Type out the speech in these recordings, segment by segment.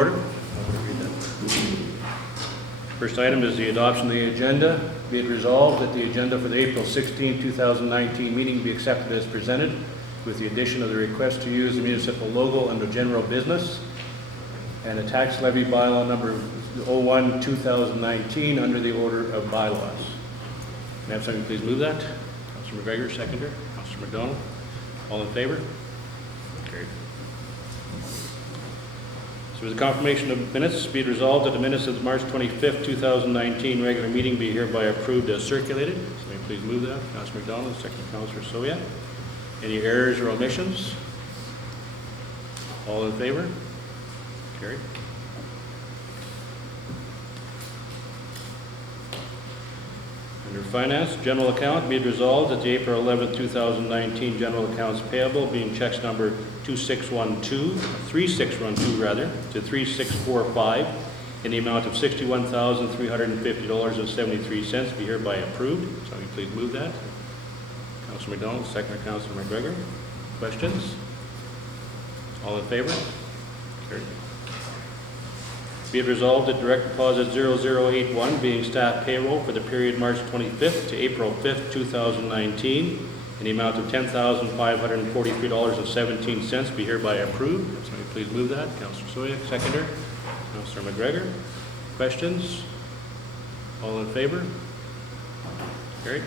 order. First item is the adoption of the agenda. Be it resolved that the agenda for the April 16, 2019 meeting be accepted as presented with the addition of the request to use the municipal logo under general business and a tax levy bylaw number 01-2019 under the order of bylaws. May I have someone please move that? Councilor McGregor, seconder. Councilor McDonald. All in favor? Carried. So with the confirmation of minutes, be it resolved that the minutes of the March 25th, 2019 regular meeting be hereby approved as circulated. So may I please move that? Councilor McDonald, second Councilor Soya. Any errors or omissions? All in favor? Carried. Under Finance, General Account, be it resolved that the April 11, 2019 General Accounts Payable being checks number 3612 rather, to 3645 in the amount of $61,350.73 be hereby approved. So will you please move that? Councilor McDonald, second Councilor McGregor. Questions? All in favor? Carried. Be it resolved that direct deposit 0081 being staff payroll for the period March 25th to April 5th, 2019 in the amount of $10,543.17 be hereby approved. Somebody please move that. Councillor Soya, seconder. Councillor McGregor. Questions? All in favor? Carried.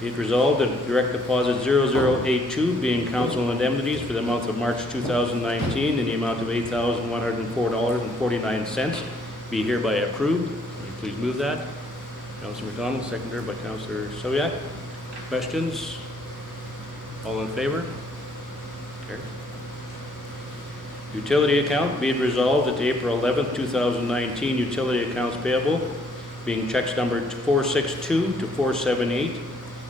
Be it resolved that direct deposit 0082 being council indemnities for the month of March 2019 in the amount of $8,104.49 be hereby approved. Will you please move that? Councillor McDonald, seconded by Councillor Soyak. Questions? All in favor? Carried. Utility account, be it resolved that the April 11th, 2019 utility accounts payable being checks numbered 462 to 478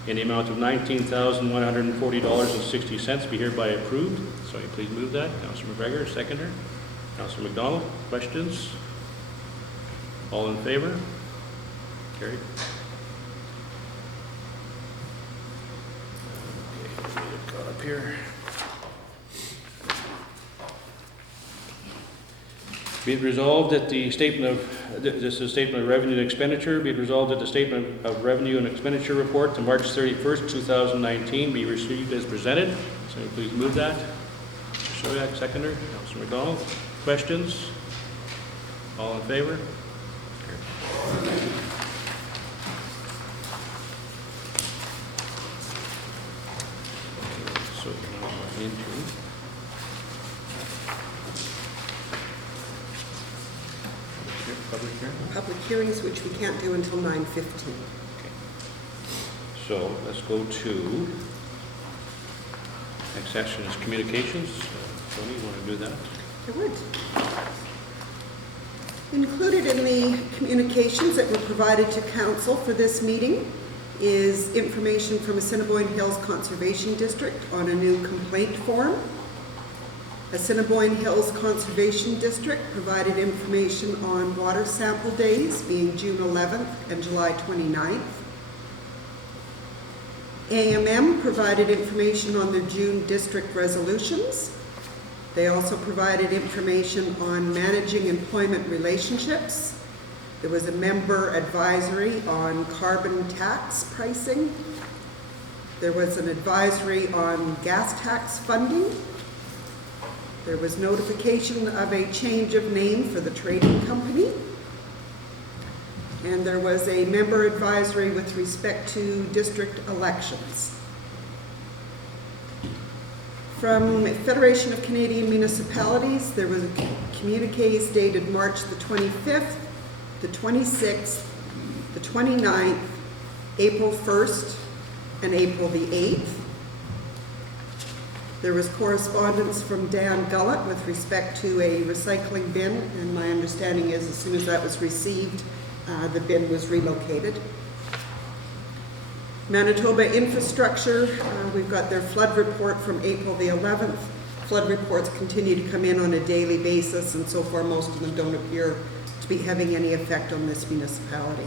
in the amount of $19,140.60 be hereby approved. So you please move that. Councillor McGregor, seconder. Councillor McDonald, questions? All in favor? Carried. Okay, let me get caught up here. Be it resolved that the statement of, this is a statement of revenue and expenditure, be it resolved that the statement of revenue and expenditure report to March 31st, 2019 be received as presented. So please move that. Mr. Shoyak, seconder. Councilor McDonald. Questions? All in favor? So now into public hearings, which we can't do until 9:15. Okay. So let's go to next section is communications. Tony, you want to do that? I would. Included in the communications that were provided to council for this meeting is information from Assiniboine Hills Conservation District on a new complaint form. Assiniboine Hills Conservation District provided information on water sample days being June 11th and July 29th. AMM provided information on their June district resolutions. They also provided information on managing employment relationships. There was a member advisory on carbon tax pricing. There was an advisory on gas tax funding. There was notification of a change of name for the trading company. And there was a member advisory with respect to district elections. From Federation of Canadian Municipalities, there was communiques dated March the 25th, the 26th, the 29th, April 1st, and April the 8th. There was correspondence from Dan Gullett with respect to a recycling bin, and my understanding is as soon as that was received, the bin was relocated. Manitoba Infrastructure, we've got their flood report from April the 11th. Flood reports continue to come in on a daily basis, and so far most of them don't appear to be having any effect on this municipality.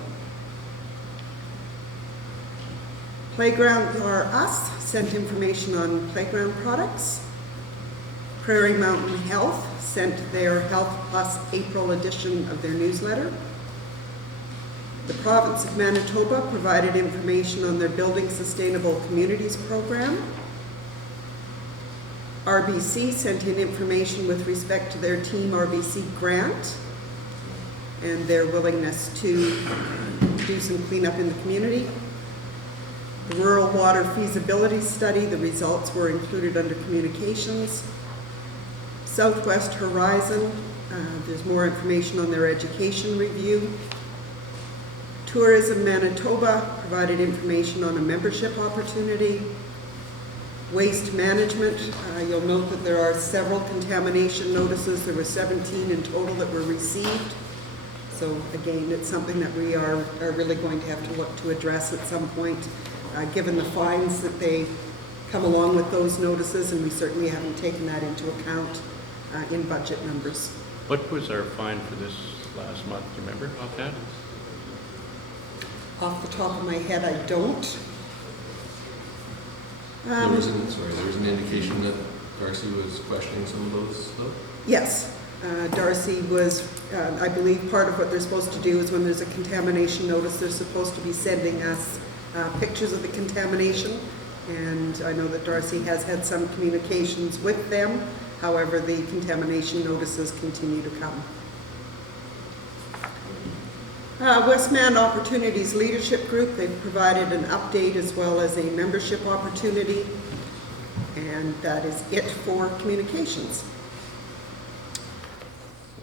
Playground or Us sent information on playground products. Prairie Mountain Health sent their Health Plus April edition of their newsletter. The province of Manitoba provided information on their Building Sustainable Communities program. RBC sent in information with respect to their Team RBC grant and their willingness to do some cleanup in the community. The Rural Water Feasibility Study, the results were included under communications. Southwest Horizon, there's more information on their education review. Tourism Manitoba provided information on a membership opportunity. Waste Management, you'll note that there are several contamination notices. There were 17 in total that were received. So again, it's something that we are really going to have to look to address at some point, given the fines that they come along with those notices, and we certainly haven't taken that into account in budget numbers. What was our fine for this last month? Do you remember offhand? Off the top of my head, I don't. There was an indication that Darcy was questioning some of those, though? Yes. Darcy was, I believe part of what they're supposed to do is when there's a contamination notice, they're supposed to be sending us pictures of the contamination. And I know that Darcy has had some communications with them. However, the contamination notices continue to come. Westman Opportunities Leadership Group, they've provided an update as well as a membership opportunity. And that is it for communications.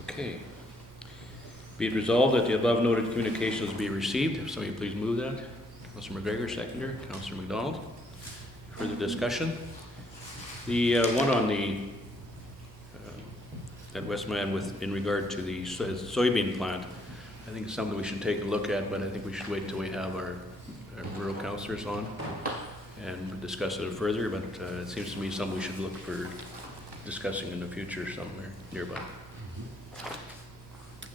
Okay. Be it resolved that the above noted communications be received. If somebody please move that. Councillor McGregor, seconder. Councillor McDonald. Further discussion? The one on the at Westman in regard to the soybean plant, I think it's something we should take a look at, but I think we should wait till we have our rural councillors on and discuss it further. But it seems to me something we should look for discussing in the future somewhere nearby.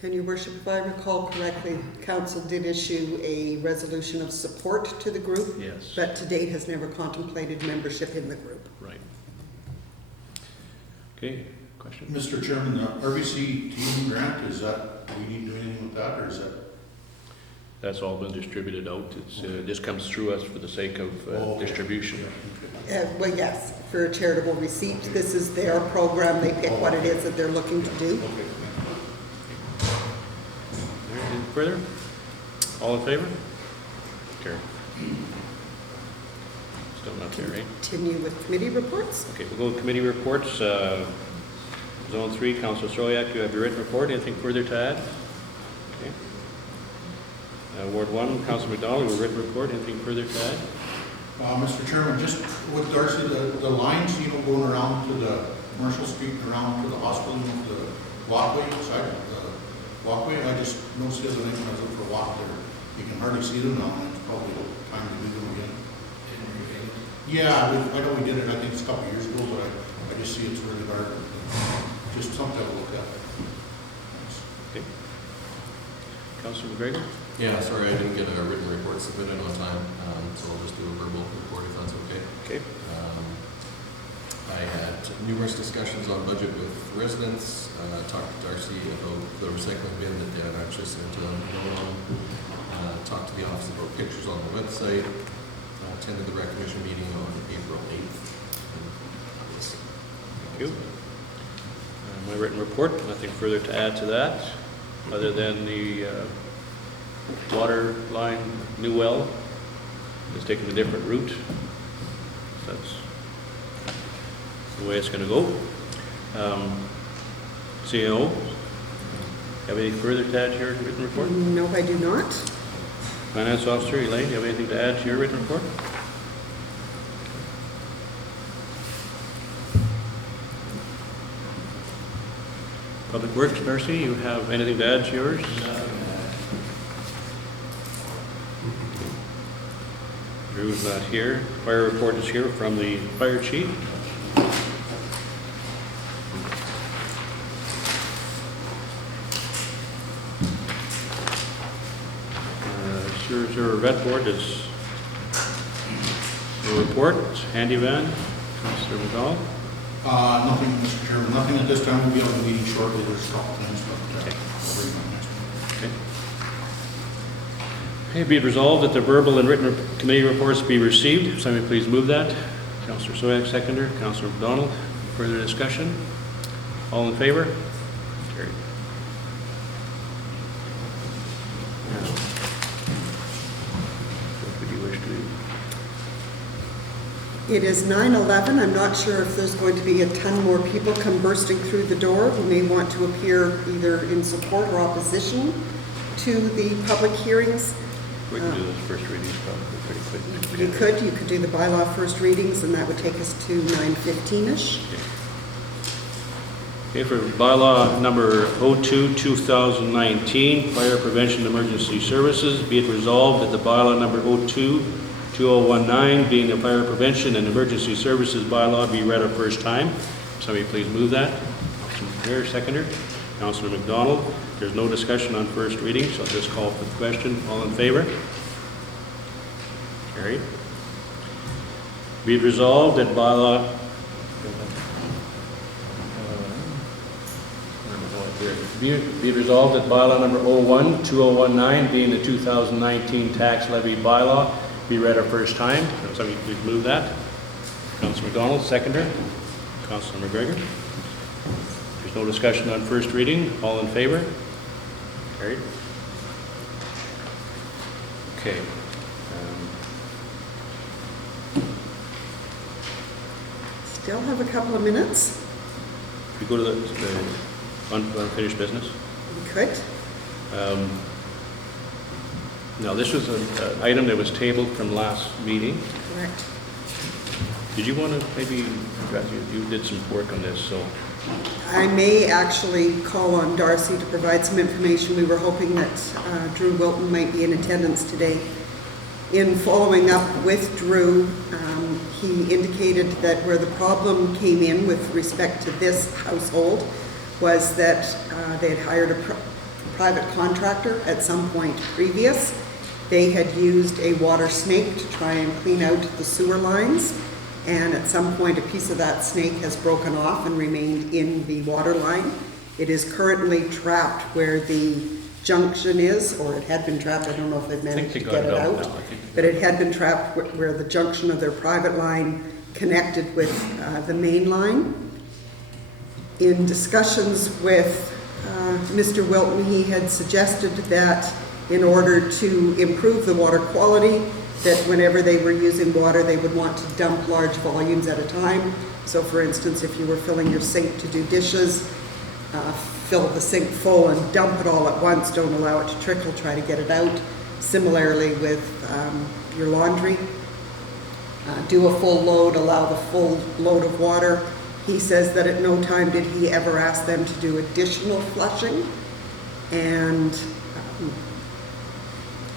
And Your Worship, if I recall correctly, Council did issue a resolution of support to the group, Yes. but to date has never contemplated membership in the group. Right. Okay, question? Mr. Chairman, the RBC team grant, is that, do we need to do anything with that, or is that? That's all been distributed out. It's this comes through us for the sake of distribution. Well, yes, for a charitable receipt. This is their program. They pick what it is that they're looking to do. Anything further? All in favor? Carried. Still not there, right? Continue with committee reports. Okay, we'll go with committee reports. Zone 3, Councillor Stroyak, you have your written report. Anything further to add? Okay. Ward 1, Councillor McDonald, your written report. Anything further to add? Mr. Chairman, just with Darcy, the lines, you know, going around to the commercial street and around to the hospital, the walkway side, the walkway, I just noticed the other night when I was up for a walk there, you can hardly see them now, and it's probably time to do them again. Yeah, I know we did it, I think it's a couple of years ago, but I just see it's really hard. Just something to look at. Thanks. Okay. Councillor McGregor? Yeah, sorry, I didn't get a written report submitted on time, so I'll just do a verbal report if that's okay. Okay. I had numerous discussions on budget with residents, talked to Darcy about the recycling bin that Dad actually sent to them, talked to the office about pictures on the website, attended the recognition meeting on April 8th. Thank you. My written report, nothing further to add to that, other than the water line, new well, is taking a different route. That's the way it's going to go. CAO, have anything further to add to your written report? No, I do not. Finance Officer Elaine, do you have anything to add to your written report? Public Works, Darcy, you have anything to add to yours? Drew's not here. Fire report is here from the fire chief. Sewer vet board is a report. Handy van, Councillor McDonald. Nothing, Mr. Chairman, nothing at this time. We'll be on the meeting shortly. There's a couple things, but I'll bring them next week. Okay, be it resolved that the verbal and written committee reports be received. Somebody please move that. Councillor Soyak, seconder. Councillor McDonald. Further discussion? All in favor? Carried. Now, what would you wish to do? It is 9:11. I'm not sure if there's going to be a ton more people come bursting through the door who may want to appear either in support or opposition to the public hearings. We can do those first readings probably pretty quick. You could do the bylaw first readings, and that would take us to 9:15-ish. Okay, for bylaw number 02-2019, Fire Prevention Emergency Services, be it resolved that the bylaw number 02-2019, being the Fire Prevention and Emergency Services bylaw, be read a first time. Somebody please move that. Councilor Mayor, seconder. Councilor McDonald. There's no discussion on first reading, so I'll just call for the question. All in favor? Carried. Be it resolved that bylaw Be it resolved that bylaw number 01-2019, being the 2019 tax levy bylaw, be read a first time. Somebody please move that. Councilor McDonald, seconder. Councilor McGregor. There's no discussion on first reading. All in favor? Carried. Okay. Still have a couple of minutes. We go to the unfinished business. We could. Now, this was an item that was tabled from last meeting. Correct. Did you want to maybe, you did some work on this, so. I may actually call on Darcy to provide some information. We were hoping that Drew Wilton might be in attendance today. In following up with Drew, he indicated that where the problem came in with respect to this household was that they had hired a private contractor at some point previous. They had used a water snake to try and clean out the sewer lines, and at some point a piece of that snake has broken off and remained in the water line. It is currently trapped where the junction is, or it had been trapped. I don't know if they've managed to get it out, but it had been trapped where the junction of their private line connected with the main line. In discussions with Mr. Wilton, he had suggested that in order to improve the water quality, that whenever they were using water, they would want to dump large volumes at a time. So for instance, if you were filling your sink to do dishes, fill the sink full and dump it all at once. Don't allow it to trickle, try to get it out. Similarly with your laundry, do a full load, allow the full load of water. He says that at no time did he ever ask them to do additional flushing, and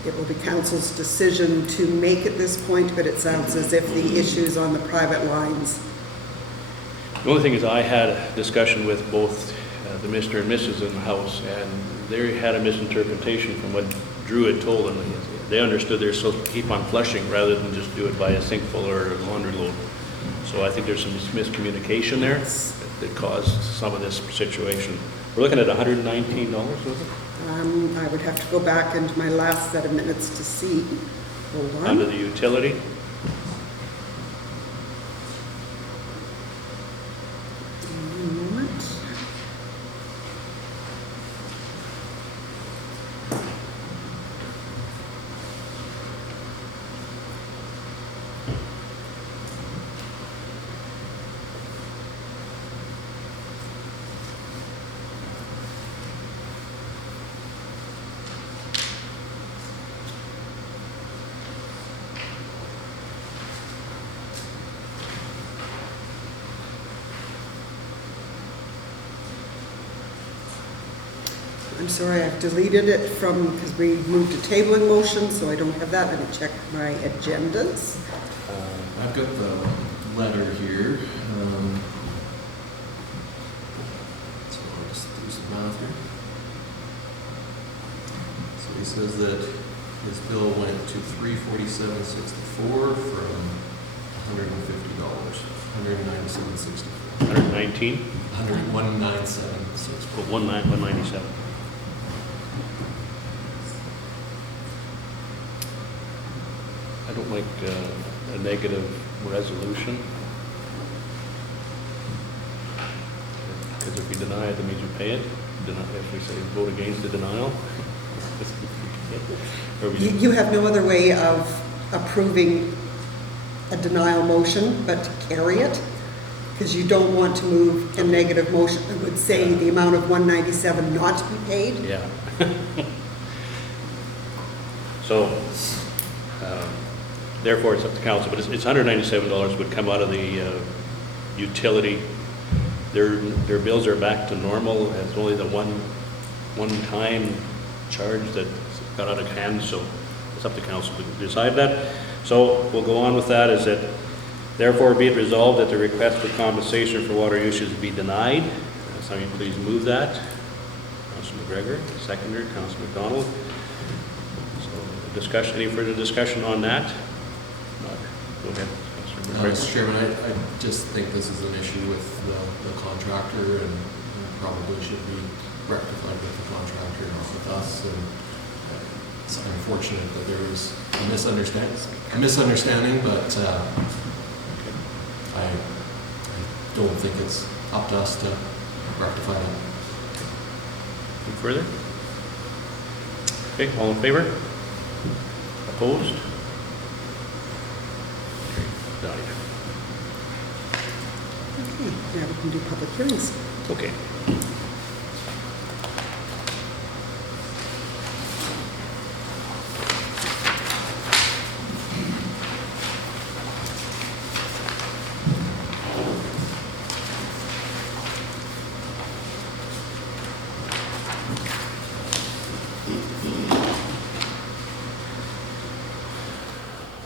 it will be council's decision to make at this point, but it sounds as if the issues on the private lines. The only thing is I had a discussion with both the Mr. and Mrs. in the house, and they had a misinterpretation from what Drew had told them. They understood they're supposed to keep on flushing rather than just do it by a sink full or a laundry load. So I think there's some miscommunication there that caused some of this situation. We're looking at $119, was it? I would have to go back into my last set of minutes to see. Hold on. Under the utility. One moment. I'm sorry, I've deleted it from, because we moved to tabling motion, so I don't have that. Let me check my agendas. I've got the letter here. So I'll just do some math here. So he says that his bill went to $347.64 from $150, $197.64. 119, 197. put 197. I don't like a negative resolution. Because if we deny it, that means we pay it. If we say vote against the denial. Or we- You have no other way of approving a denial motion but to carry it, because you don't want to move a negative motion that would say the amount of 197 not to be paid. Yeah. So, therefore, it's up to council, but it's $197 would come out of the utility. Their bills are back to normal. It's only the one-time charge that got out of hand, so it's up to council to decide that. So we'll go on with that, is that therefore be it resolved that the request for compensation for water usage be denied. Somebody please move that. Councilor McGregor, seconder, Councilor McDonald. So discussion, any further discussion on that? Go ahead, Councilor McGregor. Mr. Chairman, I just think this is an issue with the contractor and probably should be rectified with the contractor, not with us. And it's unfortunate that there was a misunderstanding, but I don't think it's up to us to rectify that. Any further? Okay, all in favor? Opposed? Okay, died. Okay, now we can do public hearings. Okay.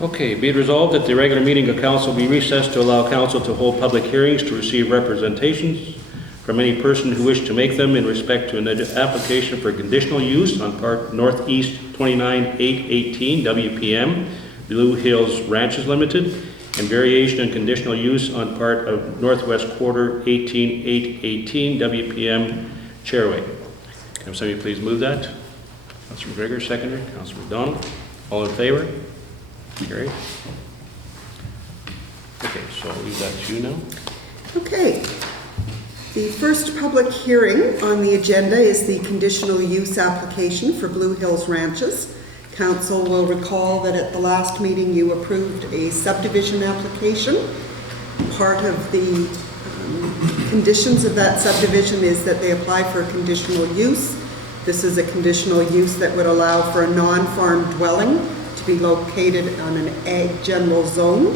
Okay, be it resolved that the regular meeting of council be recessed to allow council to hold public hearings to receive representations from any person who wished to make them in respect to an application for conditional use on part Northeast 29818 WPM, Blue Hills Ranches Limited, and variation and conditional use on part of Northwest Quarter 18818 WPM, Chairway. Can somebody please move that? Councilor McGregor, seconder. Councilor McDonald. All in favor? Carried. Okay, so I'll leave that to you now. Okay. The first public hearing on the agenda is the conditional use application for Blue Hills Ranches. Council will recall that at the last meeting you approved a subdivision application. Part of the conditions of that subdivision is that they apply for a conditional use. This is a conditional use that would allow for a non-farm dwelling to be located on an ag general zone.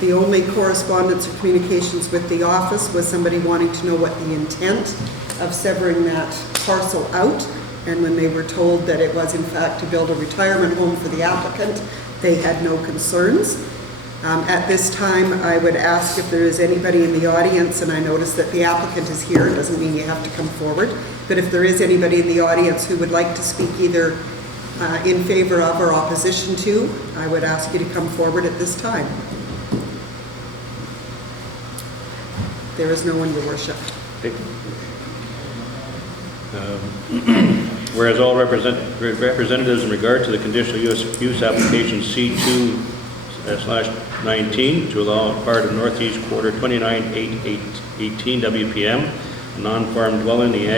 The only correspondence or communications with the office was somebody wanting to know what the intent of severing that parcel out. And when they were told that it was in fact to build a retirement home for the applicant, they had no concerns. At this time, I would ask if there is anybody in the audience, and I notice that the applicant is here, it doesn't mean you have to come forward, but if there is anybody in the audience who would like to speak either in favor of or opposition to, I would ask you to come forward at this time. There is no one, Your Worship. Okay. Whereas all representatives in regard to the conditional use application C2/19 to allow part of Northeast Quarter 29818 WPM, a non-farm dwelling in the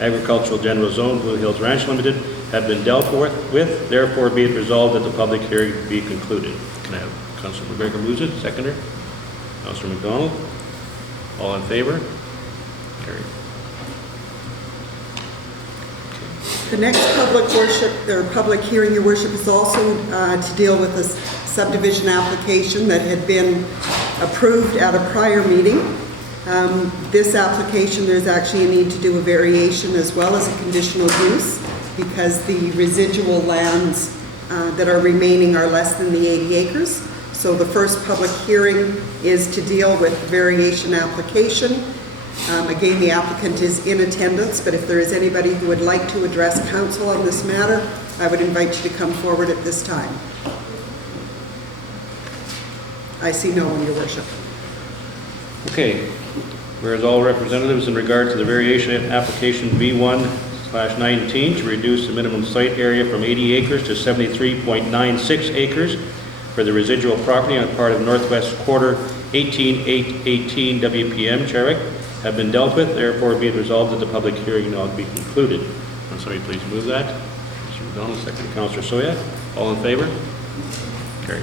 agricultural general zone, Blue Hills Ranch Limited, have been dealt with. Therefore, be it resolved that the public hearing be concluded. Can I have Councilor McGregor moves it, seconder? Councilor McDonald? All in favor? Carried. The next public hearing, Your Worship, is also to deal with a subdivision application that had been approved at a prior meeting. This application, there's actually a need to do a variation as well as a conditional use because the residual lands that are remaining are less than the 80 acres. So the first public hearing is to deal with the variation application. Again, the applicant is in attendance, but if there is anybody who would like to address council on this matter, I would invite you to come forward at this time. I see no one, Your Worship. Okay, whereas all representatives in regard to the variation application V1/19 to reduce the minimum site area from 80 acres to 73.96 acres for the residual property on part of Northwest Quarter 18818 WPM, Cherrick, have been dealt with, therefore be it resolved that the public hearing now be concluded. Can somebody please move that? Mr. McDonald, second. Councillor Soya. All in favor? Carried.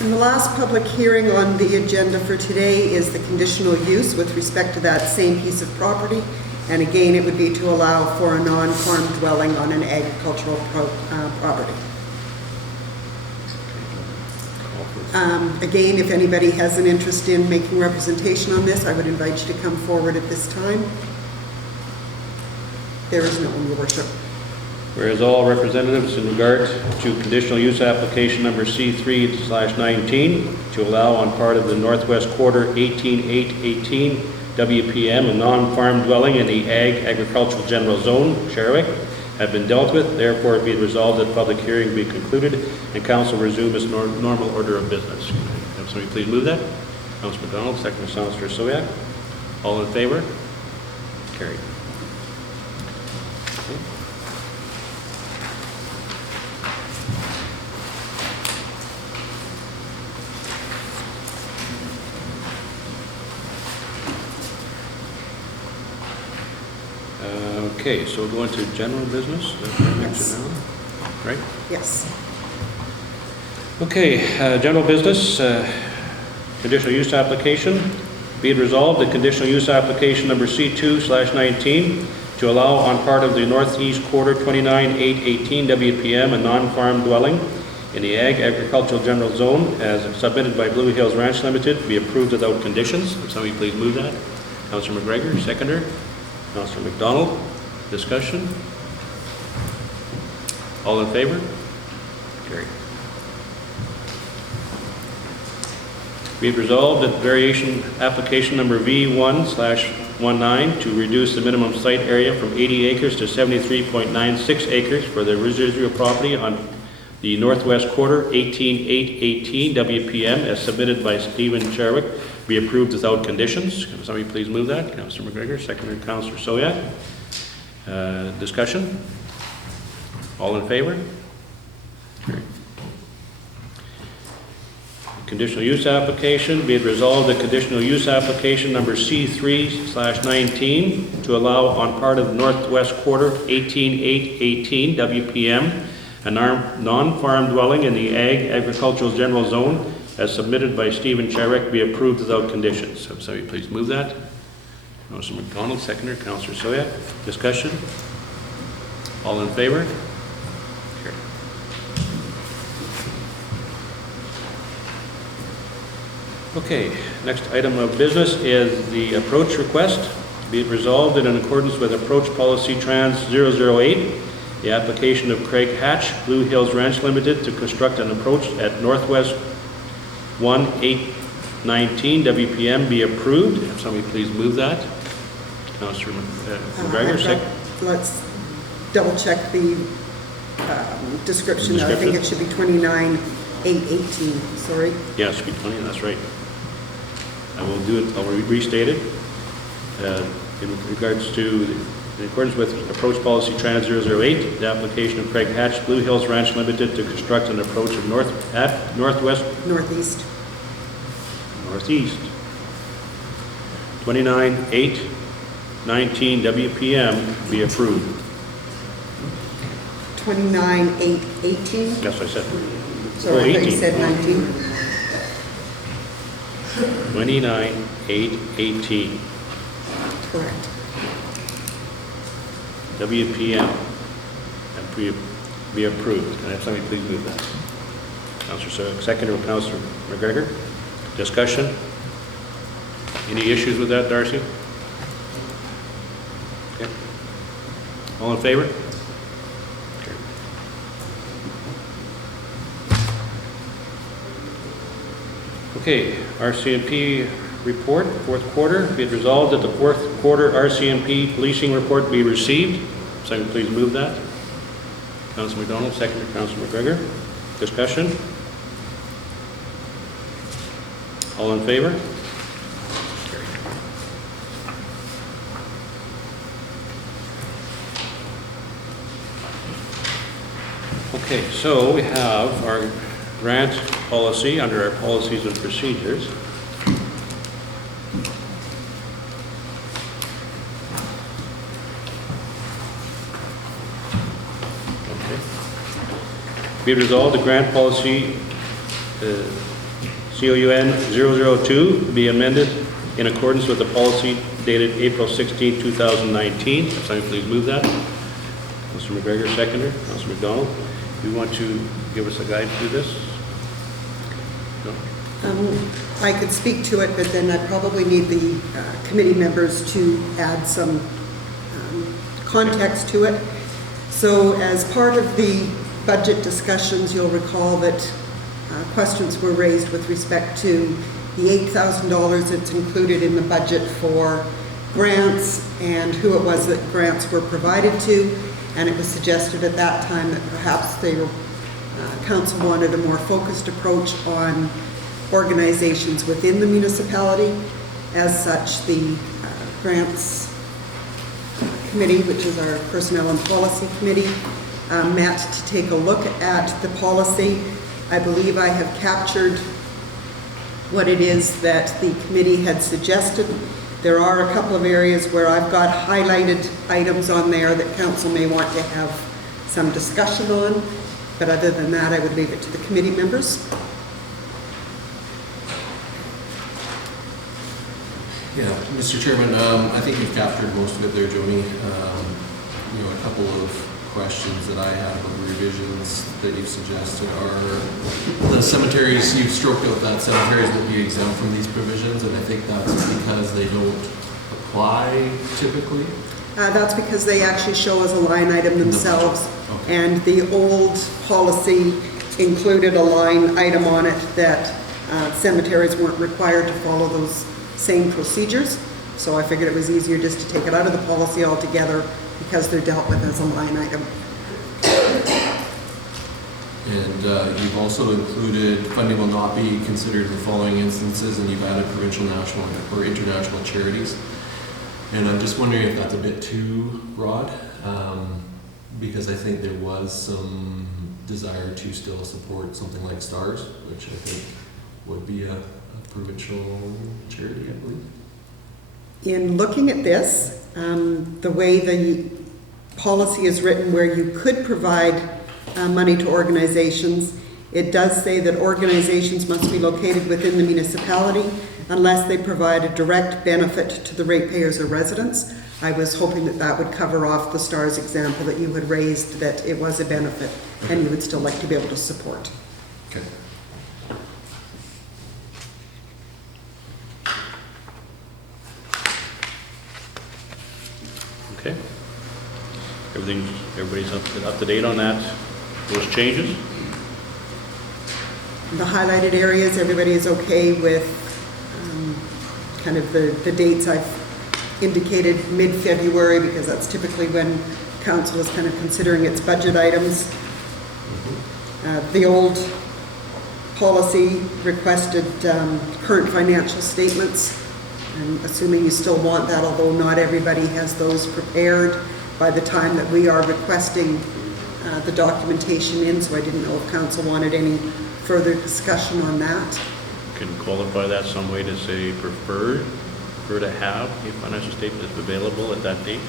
And the last public hearing on the agenda for today is the conditional use with respect to that same piece of property. And again, it would be to allow for a non-farm dwelling on an agricultural property. Again, if anybody has an interest in making representation on this, I would invite you to come forward at this time. There is no one, Your Worship. Whereas all representatives in regard to conditional use application number C3/19 to allow on part of the Northwest Quarter 18818 WPM a non-farm dwelling in the agricultural general zone, Cherrick, have been dealt with, therefore be it resolved that public hearing be concluded and council resume its normal order of business. Have somebody please move that? Councilor McDonald, second by Councilor Soyak. All in favor? Carried. Okay, so we'll go into general business. That's what I mentioned Yes. now, right? Yes. Okay, general business, conditional use application. Be it resolved that conditional use application number C2/19 to allow on part of the Northeast Quarter 29818 WPM a non-farm dwelling in the agricultural general zone as submitted by Blue Hills Ranch Limited be approved without conditions. If somebody please move that. Councilor McGregor, seconder. Councilor McDonald. Discussion? All in favor? Carried. Be it resolved that variation application number V1/19 to reduce the minimum site area from 80 acres to 73.96 acres for the residual property on the Northwest Quarter 18818 WPM as submitted by Stephen Cherrick be approved without conditions. Can somebody please move that? Councilor McGregor, second. Councilor Soyak. Discussion? All in favor? Carried. Conditional use application, be it resolved that conditional use application number C3/19 to allow on part of the Northwest Quarter 18818 WPM a non-farm dwelling in the agricultural general zone as submitted by Stephen Cherrick be approved without conditions. Have somebody please move that. Councilor McDonald, seconder. Councilor Soyak. Discussion? All in favor? Carried. Okay, next item of business is the approach request. Be it resolved that in accordance with Approach Policy Trans 008, the application of Craig Hatch, Blue Hills Ranch Limited, to construct an approach at Northwest 1819 WPM be approved. If somebody please move that. Councilor McGregor, second. Let's double check the description. I think it should be 29,818, sorry. Yeah, it should be 20, that's right. I will do it, I'll restate it. In regards to, in accordance with Approach Policy Trans 008, the application of Craig Hatch, Blue Hills Ranch Limited, to construct an approach of northeast 29,819 WPM be approved. 29,818? Yes, I said. Sorry, I thought you 18. said 19. 29,818 Correct. WPM and be approved. Can I have somebody please move that? Councilor Soyak, second, or Councilor McGregor. Discussion? Any issues with that, Darcy? Okay. All in favor? Okay. Okay, RCMP report, fourth quarter. Be it resolved that the fourth quarter RCMP policing report be received. Second, please move that. Councilor McDonald, second, Councilor McGregor. Discussion? All in favor? Carried. Okay, so we have our grant policy under our policies and procedures. Okay. Be it resolved, the grant policy COUN 002 be amended in accordance with the policy dated April 16, 2019. If somebody please move that. Councilor McGregor, seconder. Councilor McDonald, do you want to give us a guide through this? No? I could speak to it, but then I probably need the committee members to add some context to it. So as part of the budget discussions, you'll recall that questions were raised with respect to the $8,000 that's included in the budget for grants and who it was that grants were provided to. And it was suggested at that time that perhaps council wanted a more focused approach on organizations within the municipality. As such, the grants committee, which is our personnel and policy committee, met to take a look at the policy. I believe I have captured what it is that the committee had suggested. There are a couple of areas where I've got highlighted items on there that council may want to have some discussion on, but other than that, I would leave it to the committee members. Yeah, Mr. Chairman, I think you've captured most of it there, Joni. A couple of questions that I have on the revisions that you've suggested are the cemeteries. You've stroked out that cemeteries will be exempt from these provisions, and I think that's because they don't apply typically. That's because they actually show as a line item themselves. Okay. And the old policy included a line item on it that cemeteries weren't required to follow those same procedures. So I figured it was easier just to take it out of the policy altogether because they're dealt with as a line item. And you've also included funding will not be considered in the following instances, and you've added provincial, national, or international charities. And I'm just wondering if that's a bit too broad, because I think there was some desire to still support something like STARS, which I think would be a provincial charity, I believe. In looking at this, the way the policy is written where you could provide money to organizations, it does say that organizations must be located within the municipality unless they provide a direct benefit to the ratepayers or residents. I was hoping that that would cover off the STARS example that you had raised, that it was a benefit and you would still like to be able to support. Okay. Okay. Everybody's up to date on that, those changes? The highlighted areas, everybody is okay with kind of the dates I've indicated, mid-February, because that's typically when council is kind of considering its budget items. The old policy requested current financial statements. I'm assuming you still want that, although not everybody has those prepared by the time that we are requesting the documentation in, so I didn't know if council wanted any further discussion on that. Can qualify that some way to say prefer to have a financial statement that's available at that date?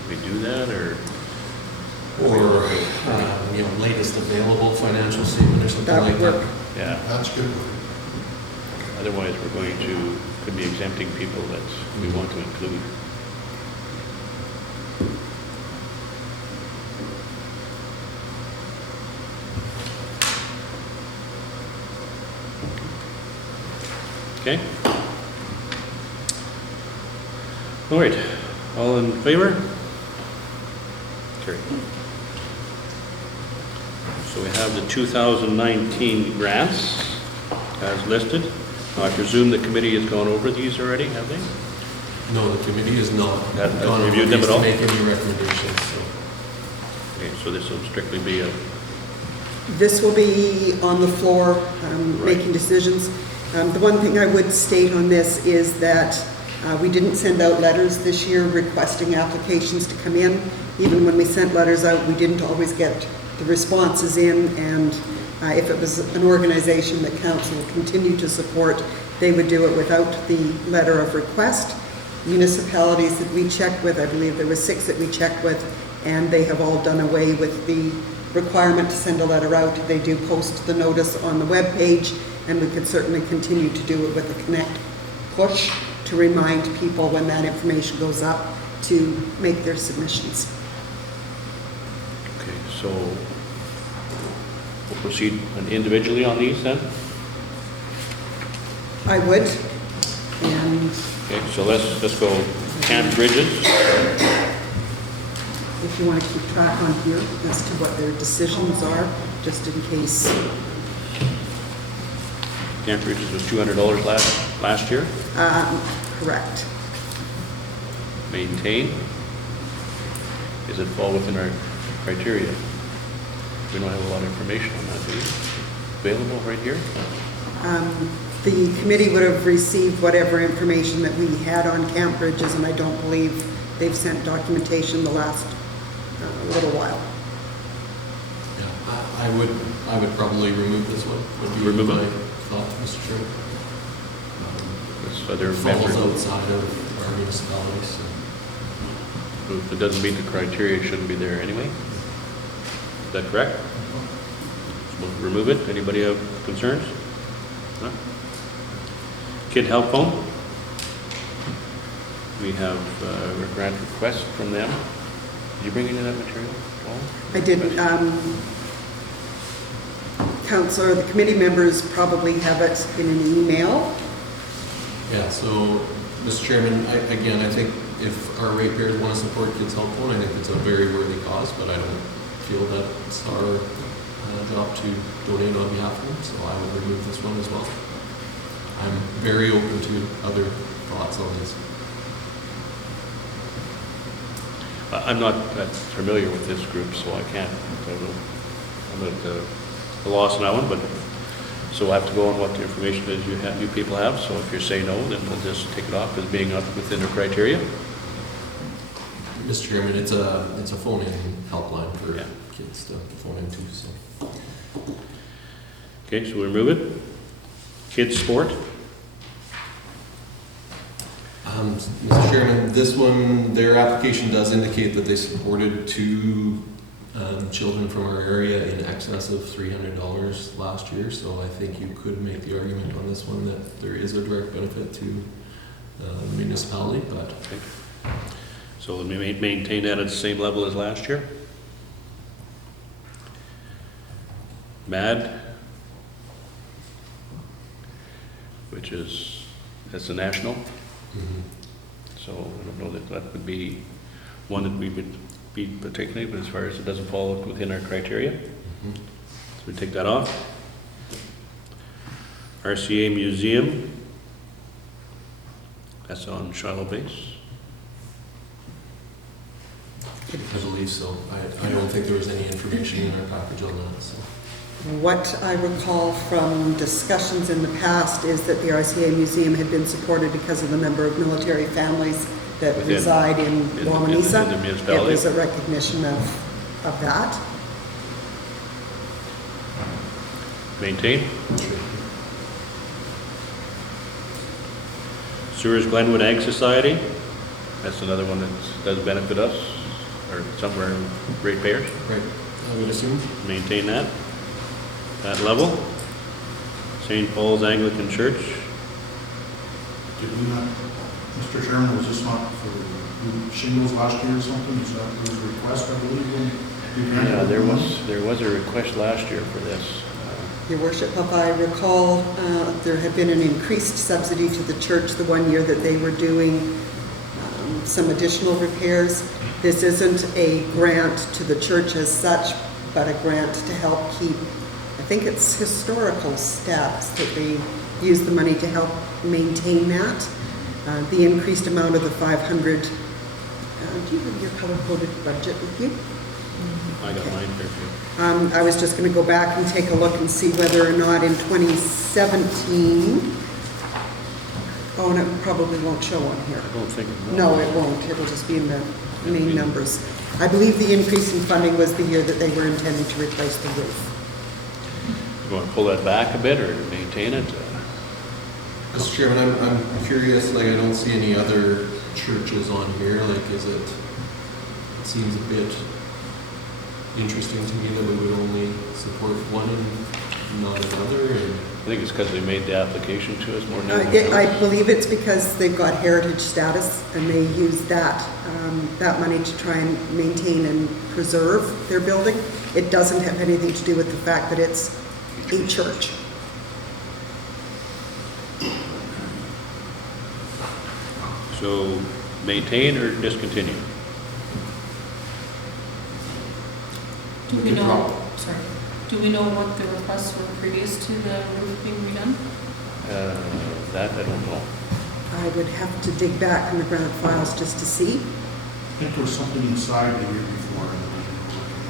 Can we do that, or latest available financial statement or something That like would that? work. yeah? That's good. Otherwise, we're going to could be exempting people that we want to include. Okay. All right. All in favor? Carried. So we have the 2019 grants as listed. I presume the committee has gone over these already, have they? No, the committee has not Has gone over reviewed them these at all? to make any recommendations. So. Okay, so this will strictly be a, This will be on the floor, Right. making decisions. The one thing I would state on this is that we didn't send out letters this year requesting applications to come in. Even when we sent letters out, we didn't always get the responses in, and if it was an organization that council continued to support, they would do it without the letter of request. Municipalities that we checked with, I believe there were 6 that we checked with, and they have all done away with the requirement to send a letter out. They do post the notice on the webpage, and we could certainly continue to do it with a Connect push to remind people when that information goes up to make their submissions. Okay, so we'll proceed individually on these then? I would, and Okay, so let's go Camp Bridges. if you want to keep track on here as to what their decisions are, just in case. Camp Bridges was $200 last year. Correct. Maintain. Does it fall within our criteria? We don't have a lot of information on that, do we? Available right here? The committee would have received whatever information that we had on Camp Bridges, and I don't believe they've sent documentation the last little while. Yeah, I would probably remove this one. Would be Remove my it? thought, Mr. Chairman. This other Falls members, outside of our municipality, so. if it doesn't meet the criteria, it shouldn't be there anyway. Is that correct? We'll remove it. Anybody have concerns? No? Kid Help Phone. We have a grant request from them. Did you bring any of that material, Paul? I didn't. Councillor, the committee members probably have it in an email. Yeah, so, Mr. Chairman, I think if our ratepayers want to support Kids Help Phone, I think it's a very worthy cause, but I don't feel that it's our job to donate on behalf of them, so I will remove this one as well. I'm very open to other thoughts on this. I'm not that familiar with this group, so I can't. I'm at a loss on that one, but so we'll have to go on what the information is you people have. So if you say no, then we'll just take it off as being up within our criteria. Mr. Chairman, it's a phone-in helpline for Yeah. kids to phone into, so. Okay, so we remove it. Kids Sport. Mr. Chairman, this one, their application does indicate that they supported 2 children from our area in excess of $300 last year, so I think you could make the argument on this one that there is a direct benefit to the municipality, but. Okay. So let me maintain that at the same level as last year. MAD, which is, that's the national. So I don't know that would be one that we would be particularly, but as far as it doesn't fall within our criteria, so we take that off. RCA Museum, that's on Shiloh base. I believe so. I don't think there was any information in our package on that, so. What I recall from discussions in the past is that the RCA Museum had been supported because of the number of military families that Within- reside in Wawanesa. in the It municipality. was a recognition of that. Maintain. Sewers Glenwood Ag Society, that's another one that does benefit us, or somewhere ratepayers. Right, I would assume. Maintain that level. St. Paul's Anglican Church, Did we not, Mr. Chairman, was this not for the shingles last year or something? Is that, was a request, I believe, when we granted yeah, the money? there was a request last year for this. Your Worship, if I recall, there had been an increased subsidy to the church the one year that they were doing some additional repairs. This isn't a grant to the church as such, but a grant to help keep, I think it's historical status that they use the money to help maintain that. The increased amount of the 500, do you have your color-coded budget with you? I got mine here too. I was just gonna go back and take a look and see whether or not in 2017, oh, and it probably won't show on here. I don't think. No, it won't, it'll just be in the main numbers. I believe the increase in funding was the year that they were intending to replace the roof. You want to pull that back a bit or maintain it? Mr. Chairman, I'm curious, like, I don't see any other churches on here, like, it seems a bit interesting to me that we would only support one and not another, and I think it's because they made the application to us more than anything I else. believe it's because they've got heritage status and they use that money to try and maintain and preserve their building. It doesn't have anything to do with the fact that it's a church. So maintain or discontinue? Do we know, sorry, do we know what the requests were previous to the roof being redone? That I don't know. I would have to dig back in the grant files just to see. I think there was something inside the year before. And we were working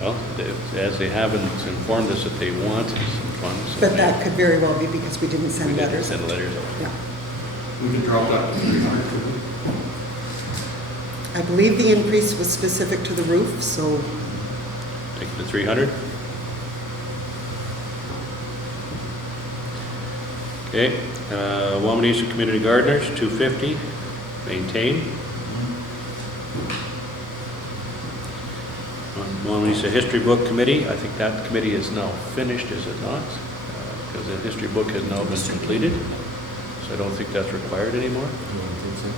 on. Well, as they haven't informed us that they want some funds. But that could very well be because we didn't we send didn't letters. send letters out. Yeah. We could drop that to 300, could we? I believe the increase was specific to the roof, so Take it to 300. Okay, Wawanesa Community Gardeners, 250, maintain. Wawanesa History Book Committee, I think that committee is now finished, is it not? Because the history book has now been completed, so I don't think that's required anymore. I don't think so.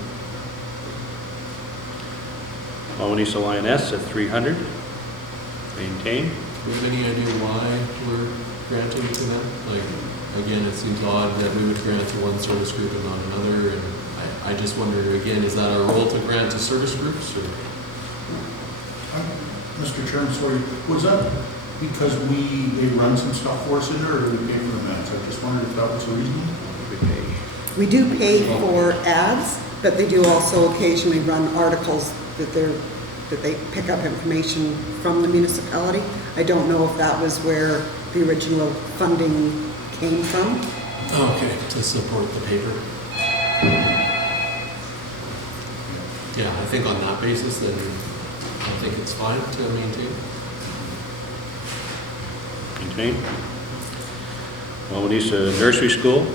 Wawanesa Lioness at 300, maintain. Do you have any idea why we're granting to them? Like, again, it seems odd that we would grant to one service group and not another, and I just wonder, again, is that our role to grant to service groups, or? Mr. Chairman, sorry, was that because they run some stuff for us in there, or did we pay for the minutes? I just wondered if that was the reason. we do pay for ads, but they do also occasionally run articles that they pick up information from the municipality. I don't know if that was where the original funding came from. Okay, to support the paper. Yeah, I think on that basis, then I think it's fine to maintain. Maintain. Wawanesa Nursery School.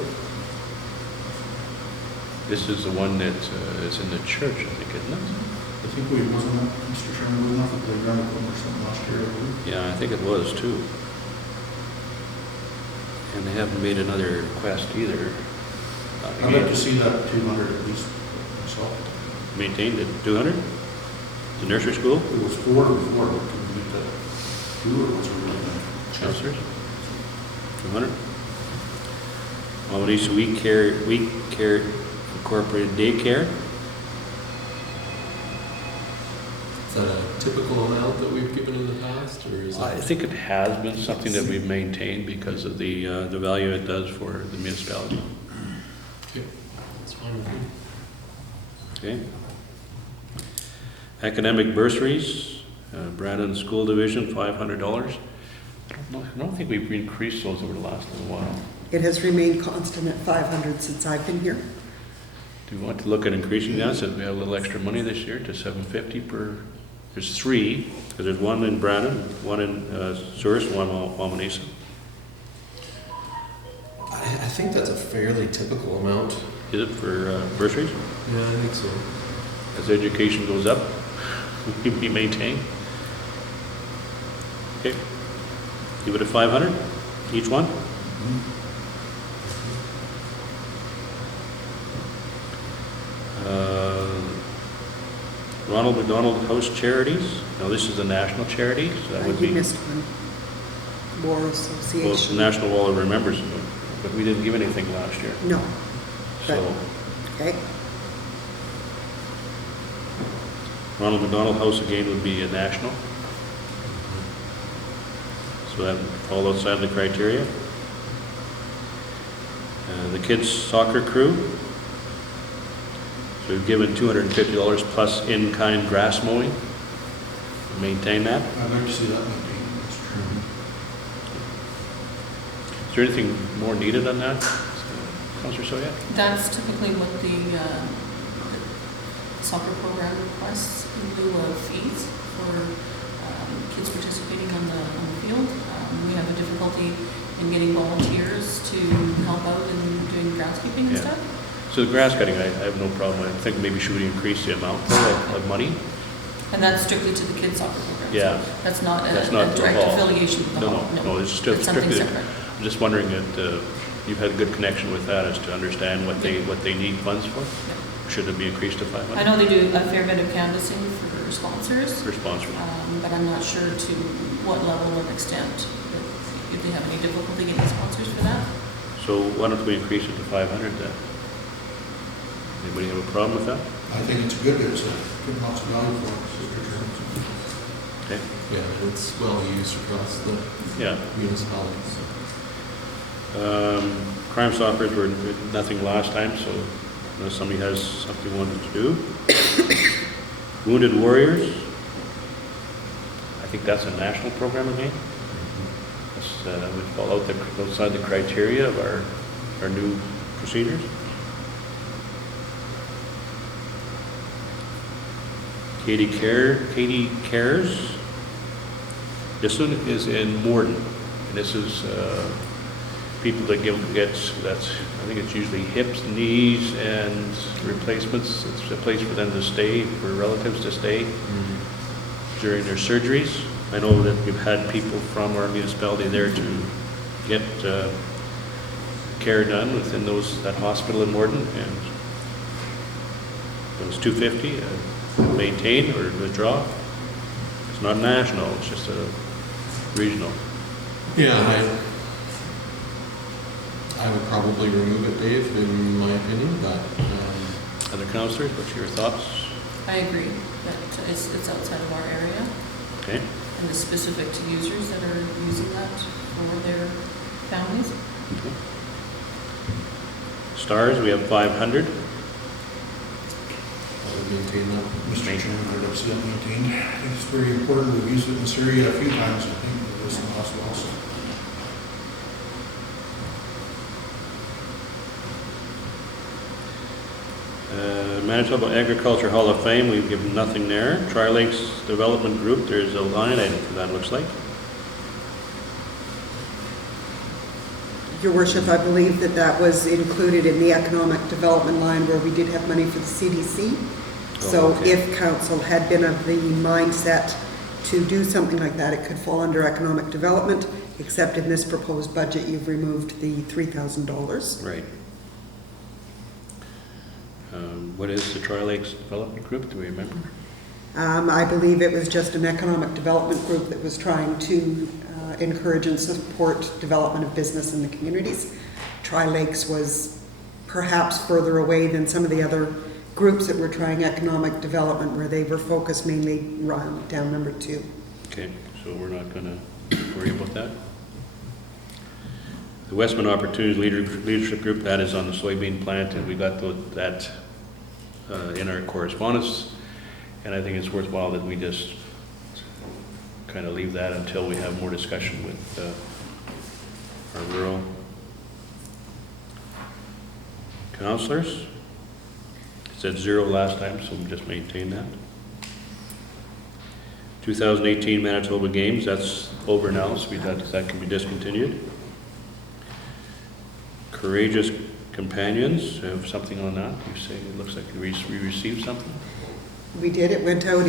This is the one that is in the church, I think, isn't it? I think we, wasn't that, Mr. Chairman, wasn't that the playground equipment or something last year, I believe? Yeah, I think it was too. And they haven't made another request either. I'd like to see that 200 at least myself. Maintained at 200? The nursery school? It was 4 before, but could we get that 2 or was it really good? Counselors? 200? Wawanesa Week Care Incorporated Daycare. Is that a typical amount that we've given in the past, or is I it? think it has been something that we've maintained because of the value it does for the municipality. Okay, that's fine with me. Okay. Academic bursaries, Brandon School Division, $500. I don't think we've increased those over the last little while. It has remained constant at 500 since I've been here. Do you want to look at increasing that, since we have a little extra money this year, to $750 per, there's 3, because there's one in Brandon, one in Souris, one in Wawanesa. I think that's a fairly typical amount. Is it for bursaries? Yeah, I think so. As education goes up, we be maintained. Okay, give it a 500, each one. Ronald McDonald House Charities. Now this is a national charity, so that would You be, missed one. War well, it's the Association. National Wall of Remembrance, but we didn't give anything last year. No, So okay. Ronald McDonald House again would be a national. So that would fall outside the criteria. The kids soccer crew, We've given $250 plus in-kind grass mowing. Maintain that. I'd like to see that maintained, Mr. Chairman. Is there anything more needed on that, Councillor Soya? That's typically what the soccer program requests in lieu of fees for kids participating on the field. We have a difficulty in getting volunteers to help out in doing groundskeeping and Yeah. stuff. So the grass cutting, I have no problem. I think maybe should we increase the amount of money? And that's strictly to the kids soccer program. Yeah. So that's not That's a not the direct hall. affiliation with the No, hall. no, it's still It's something strictly. separate. I'm just wondering that you've had a good connection with that as to understand what they need funds for. Should it be increased to 500? I know they do a fair bit of canvassing for sponsors, For sponsors. but I'm not sure to what level of extent, if they have any difficulty getting sponsors for that. So why don't we increase it to 500 then? Anybody have a problem with that? I think it's good, it's good lots of value for us, Mr. Chairman. Okay. Yeah, it's well used across the Yeah. municipalities. Crime Stoppers were nothing last time, so unless somebody has something they wanted to do. Wounded Warriors. I think that's a national program again. That would fall outside the criteria of our new procedures. Katie Cares. This one is in Morden, and this is people that I think it's usually hips, knees, and replacements. It's a place for them to stay, for relatives to stay during their surgeries. I know that we've had people from our municipality there to get care done within that hospital in Morden, and it was $250. Maintain or withdraw. It's not national, it's just a regional. Yeah, I would probably remove it, Dave, in my opinion, but Other councillors, what's your thoughts? I agree that it's outside of our area Okay. and it's specific to users that are using that for their families. Okay. Stars, we have 500. I would maintain that. Mr. Chairman, I'd like to see that maintained. I think it's very important, we've used it in this area a few times, I think, it was in the hospital also. Manitoba Agriculture Hall of Fame, we've given nothing there. Tri-Lakes Development Group, there's a line item for that, looks like. Your worship, I believe that was included in the economic development line where we did have money for the CDC. So okay. if council had been of the mindset to do something like that, it could fall under economic development, except in this proposed budget, you've removed the $3,000. Right. What is the Tri-Lakes Development Group, do we remember? I believe it was just an economic development group that was trying to encourage and support development of business in the communities. Tri-Lakes was perhaps further away than some of the other groups that were trying economic development, where they were focused mainly down number 2. Okay, so we're not going to worry about that. The Westman Opportunities Leadership Group, that is on the soybean plant, and we got that in our correspondence. And I think it's worthwhile that we just kind of leave that until we have more discussion with our rural councillors. It said 0 last time, so we'll just maintain that. 2018 Manitoba Games, that's over now, so that can be discontinued. Courageous Companions, have something on that? You say it looks like we received something? We did. It went out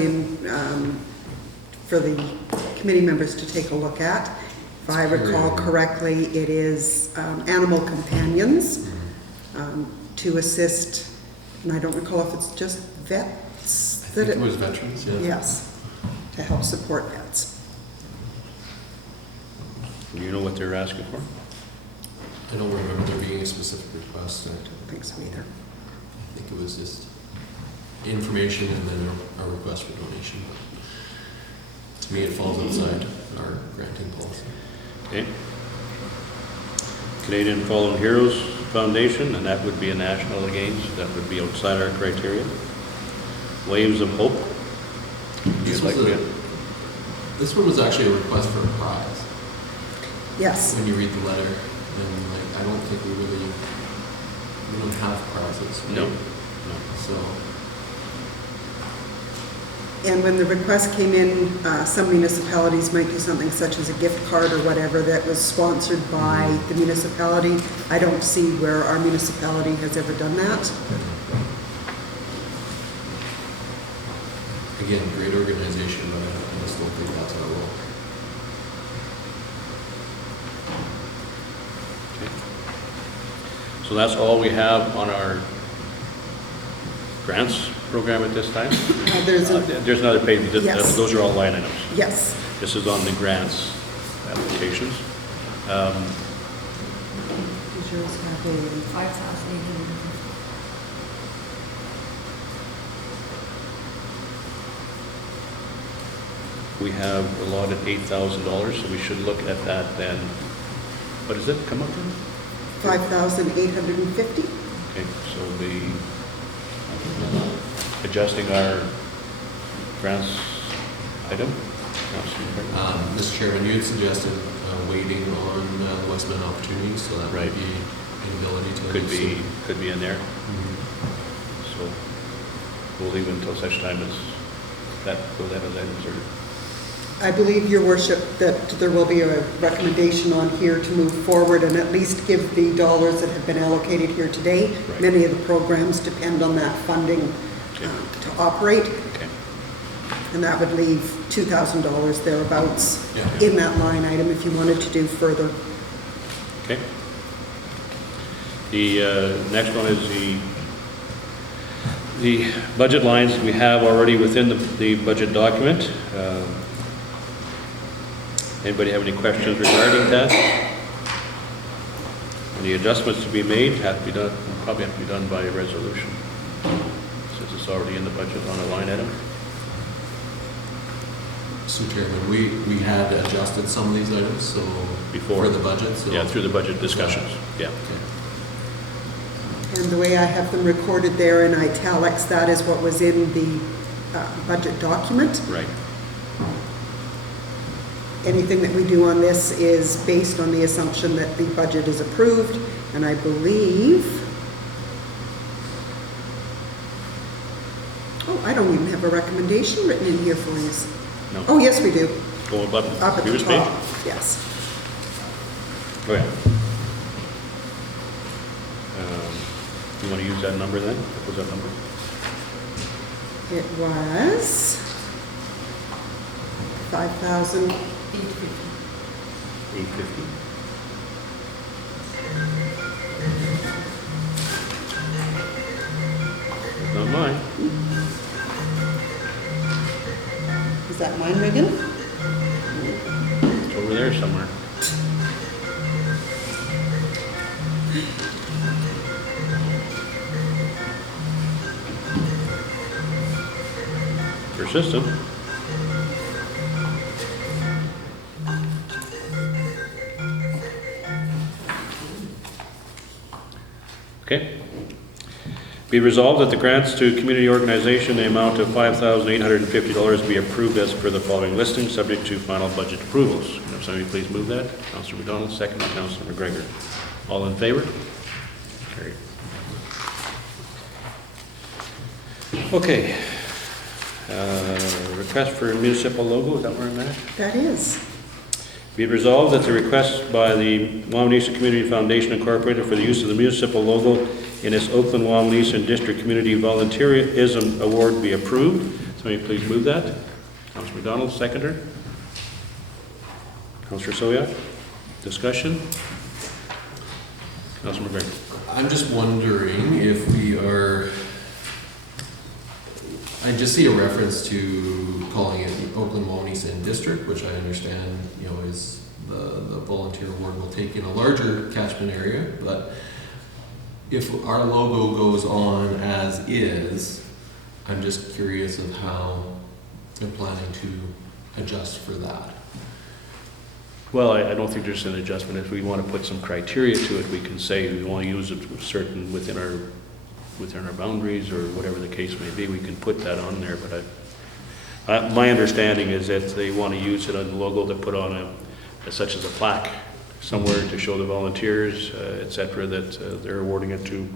for the committee members to take a look at. If I recall correctly, it is animal companions to assist, and I don't recall if it's just vets. I think it was veterans, yeah. Yes, to help support vets. Do you know what they're asking for? I don't remember there being a specific request. I don't think so either. I think it was just information and then a request for donation. But to me, it falls outside our granting policy. Okay. Canadian Fallen Heroes, Foundation, and that would be a national again, so that would be outside our criteria. Waves of Hope. This You'd was like a, me- this one was actually a request for a prize. Yes. When you read the letter, and like, I don't think we don't have prizes. right? No. So, And when the request came in, some municipalities might do something such as a gift card or whatever that was sponsored by the municipality. I don't see where our municipality has ever done that. again, great organization, but I just don't think that's our role. Okay. So that's all we have on our grants program at this time? There's a, There's another page, Yes. those are all line items. yes, This is on the grants applications. yours have a, 5,850. We have allotted $8,000, so we should look at that then. What does it come up to? 5,850. Okay, so adjusting our grants item. Mr. Chairman, you had suggested waiting on the Westman opportunities, so that Right. might be an ability to. Could be in there. Mhm. So we'll leave it until such time as that goes out of items or. I believe, Your Worship, that there will be a recommendation on here to move forward and at least give the dollars that have been allocated here today. Right. Many of the programs depend on that funding Okay. to operate, Okay. and that would leave $2,000 thereabouts Yeah. in that line item if you wanted to do further. Okay. The next one is the budget lines we have already within the budget document. Anybody have any questions regarding that? Any adjustments to be made have to be done, probably have to be done by resolution, since it's already in the budget on a line item. So Chairman, we had adjusted some of these items, so. Before. For the budget, so. Yeah, through the budget discussions, yeah. Okay. And the way I have them recorded there in italics, that is what was in the budget document. Right. Anything that we do on this is based on the assumption that the budget is approved, and I believe, oh, I don't even have a recommendation written in here for you. No. Oh, yes, we do, Go above up the at the previous page. top, yes. Go ahead. You want to use that number then? What was that number? It was 5,000, 850. Not mine. is that mine, Megan? It's over there somewhere. Persistent. Okay. Be resolved that the grants to community organization, the amount of $5,850 be approved as per the following listing, subject to final budget approvals. Can I have somebody please move that? Councilor McDonald, second by Councilor McGregor. All in favor? Carried. Okay. Request for municipal logo, is that where I'm at? That is. Be it resolved that the request by the Wawanesa Community Foundation Incorporated for the use of the municipal logo in its Oakland-Wawanesa District Community Volunteerism Award be approved. Somebody please move that. Councilor McDonald, seconder. Councilor Soya, discussion. Councilor McGregor. I'm just wondering if we are, I just see a reference to calling it the Oakland-Wawanesa District, which I understand, is the volunteer award will take in a larger catchment area, but if our logo goes on as is, I'm just curious of how they're planning to adjust for that. Well, I don't think there's an adjustment. If we want to put some criteria to it, we can say we want to use it certain within our boundaries or whatever the case may be. We can put that on there, but my understanding is that they want to use it on the logo to put on such as a plaque somewhere to show the volunteers, et cetera, that they're awarding it to,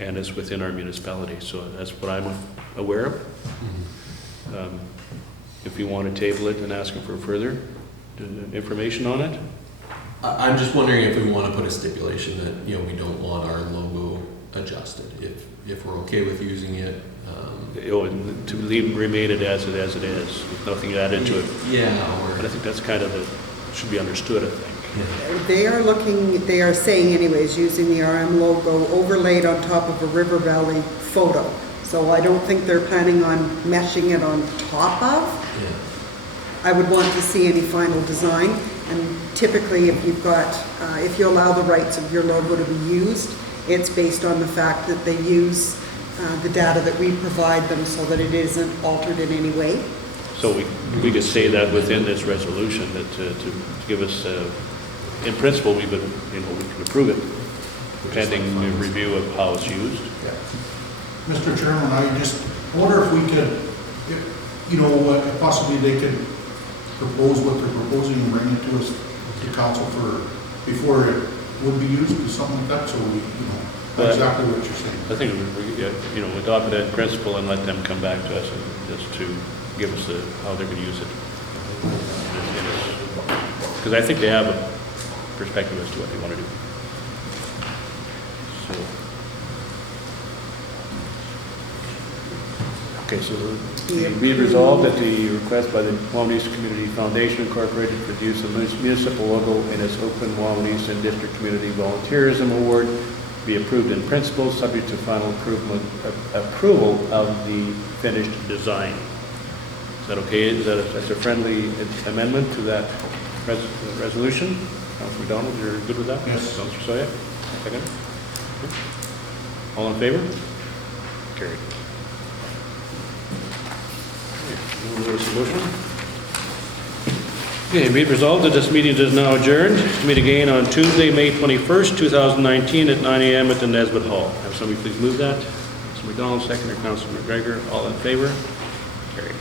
and it's within our municipality. So that's what I'm aware of. If you want to table it and ask them for further information on it. I'm just wondering if we want to put a stipulation that, you know, we don't want our logo adjusted. If we're okay with using it. To remain it as it is, with nothing added to it. Yeah. But I think that's kind of should be understood, I think. They are saying anyways, using the RM logo overlaid on top of a River Valley photo. So I don't think they're planning on meshing it on top of. Yeah. I would want to see any final design, and typically if you've got, if you allow the rights of your logo to be used, it's based on the fact that they use the data that we provide them so that it isn't altered in any way. So we could say that within this resolution, that to give us, in principle, we can approve it, pending the review of how it's used. Mr. Chairman, I just wonder if we could, if possibly they could propose what they're proposing and bring it to us, to council before it would be used, or something like that, so we, exactly what you're saying. I think we adopt it in principle and let them come back to us and just to give us how they're going to use it. Because I think they have a perspective as to what they want to do. So. Okay, so be it resolved that the request by the Wawanesa Community Foundation Incorporated for the use of the municipal logo in its Oakland-Wawanesa and District Community Volunteerism Award be approved in principle, subject to final approval of the finished design. Is that okay? That's a friendly amendment to that resolution? Councilor McDonald, you're good with that? Yes. Councilor Soya? Second? Okay. All in favor? Carried. Motion. Okay, be it resolved that this meeting is now adjourned. Meet again on Tuesday, May 21st, 2019 at 9 a.m. at the Nesbitt Hall. Have somebody please move that. Councilor McDonald, second, or Councilor McGregor. All in favor? Carried.